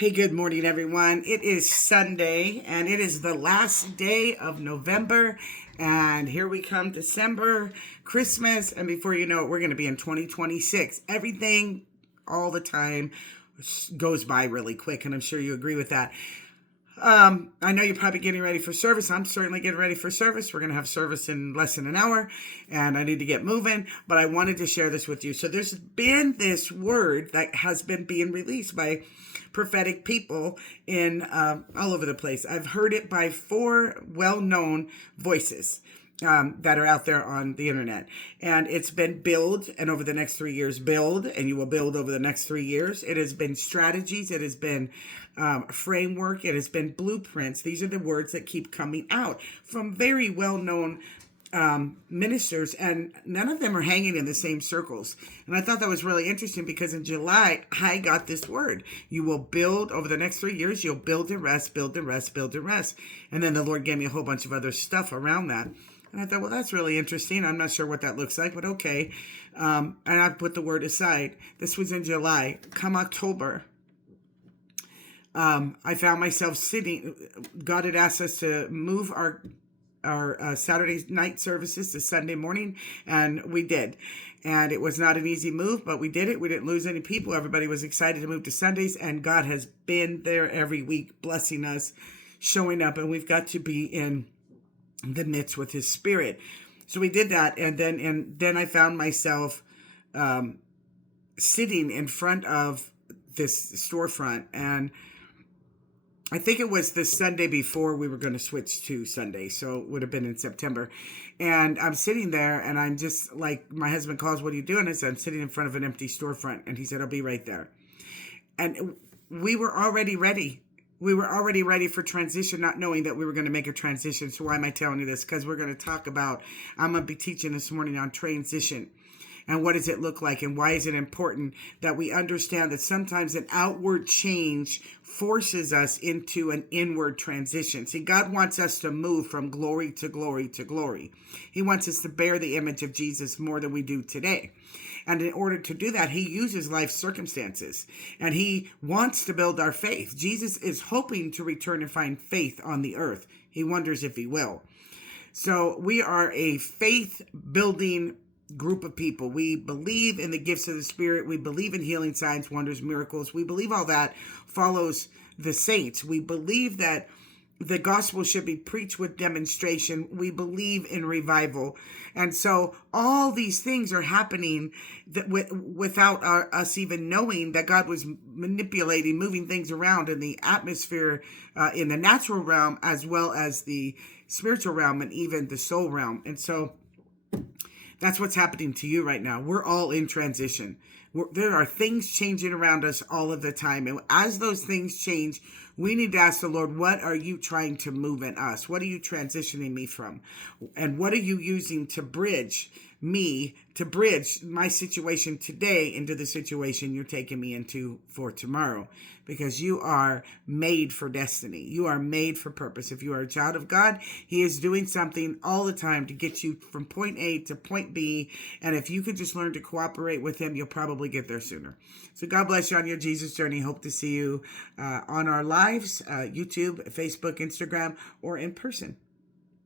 Hey, good morning, everyone. It is Sunday, and it is the last day of November. And here we come, December, Christmas. And before you know it, we're going to be in 2026. Everything, all the time, goes by really quick. And I'm sure you agree with that. I know you're probably getting ready for service. I'm certainly getting ready for service. We're going to have service in less than an hour, and I need to get moving, but I wanted to share this with you. So there's been this word that has been being released by prophetic people in all over the place. I've heard it by four well-known voices that are out there on the internet. And it's been build, and over the next 3 years, build, and you will build over the next 3 years. It has been strategies. It has been framework. It has been blueprints. These are the words that keep coming out from very well-known ministers, and none of them are hanging in the same circles. And I thought that was really interesting because in July, I got this word. You will build over the next 3 years. You'll build and rest, build and rest, build and rest. And then the Lord gave me a whole bunch of other stuff around that. And I thought, well, that's really interesting. I'm not sure what that looks like, but okay. And I put the word aside. This was in July. Come October, I found myself sitting. God had asked us to move our Saturday night services to Sunday morning, and we did. And it was not an easy move, but we did it. We didn't lose any people. Everybody was excited to move to Sundays, and God has been there every week, blessing us, showing up, and we've got to be in the midst with His Spirit. So we did that, and then I found myself sitting in front of this storefront, and I think it was the Sunday before we were going to switch to Sunday, so it would have been in September. And I'm sitting there, and I'm just like, my husband calls, "What are you doing?" I said, "I'm sitting in front of an empty storefront." And he said, "I'll be right there." And we were already ready. We were already ready for transition, not knowing that we were going to make a transition. So why am I telling you this? Because we're going to talk about, I'm going to be teaching this morning on transition. And what does it look like? And why is it important that we understand that sometimes an outward change forces us into an inward transition? See, God wants us to move from glory to glory to glory. He wants us to bear the image of Jesus more than we do today. And in order to do that, He uses life circumstances. And He wants to build our faith. Jesus is hoping to return and find faith on the earth. He wonders if He will. So we are a faith-building group of people. We believe in the gifts of the Spirit. We believe in healing, signs, wonders, miracles. We believe all that follows the saints. We believe that the gospel should be preached with demonstration. We believe in revival. And so all these things are happening without us even knowing that God was manipulating, moving things around in the atmosphere, in the natural realm, as well as the spiritual realm and even the soul realm. And so that's what's happening to you right now. We're all in transition. There are things changing around us all of the time. And as those things change, we need to ask the Lord, what are you trying to move in us? What are you transitioning me from? And what are you using to bridge my situation today into the situation you're taking me into for tomorrow? Because you are made for destiny. You are made for purpose. If you are a child of God, He is doing something all the time to get you from point A to point B. And if you could just learn to cooperate with Him, you'll probably get there sooner. So God bless you on your Jesus journey. Hope to see you on our lives, YouTube, Facebook, Instagram, or in person.